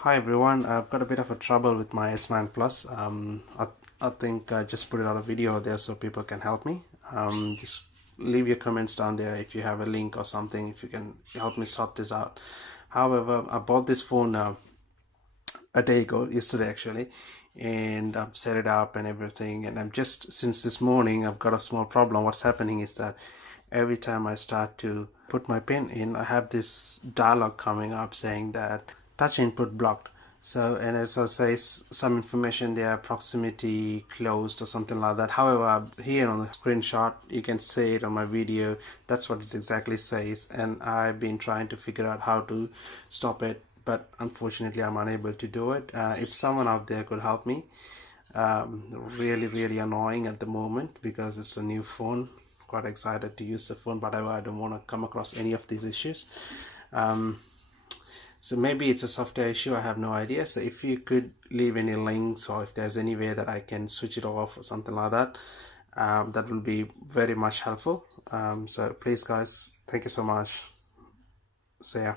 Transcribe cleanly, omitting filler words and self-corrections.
Hi everyone, I've got a bit of a trouble with my S9 Plus. I think I just put it out a video there so people can help me. Just leave your comments down there if you have a link or something, if you can help me sort this out. However, I bought this phone a day ago, yesterday actually, and I've set it up and everything, and I'm just, since this morning, I've got a small problem. What's happening is that every time I start to put my pin in, I have this dialog coming up saying that touch input blocked. So, and it also says some information there, proximity closed or something like that. However, here on the screenshot, you can see it on my video. That's what it exactly says. And I've been trying to figure out how to stop it, but unfortunately I'm unable to do it. If someone out there could help me, really annoying at the moment because it's a new phone. Quite excited to use the phone, but I don't want to come across any of these issues. So maybe it's a software issue, I have no idea. So if you could leave any links, or if there's any way that I can switch it off or something like that, that will be very much helpful. So please guys, thank you so much. See ya.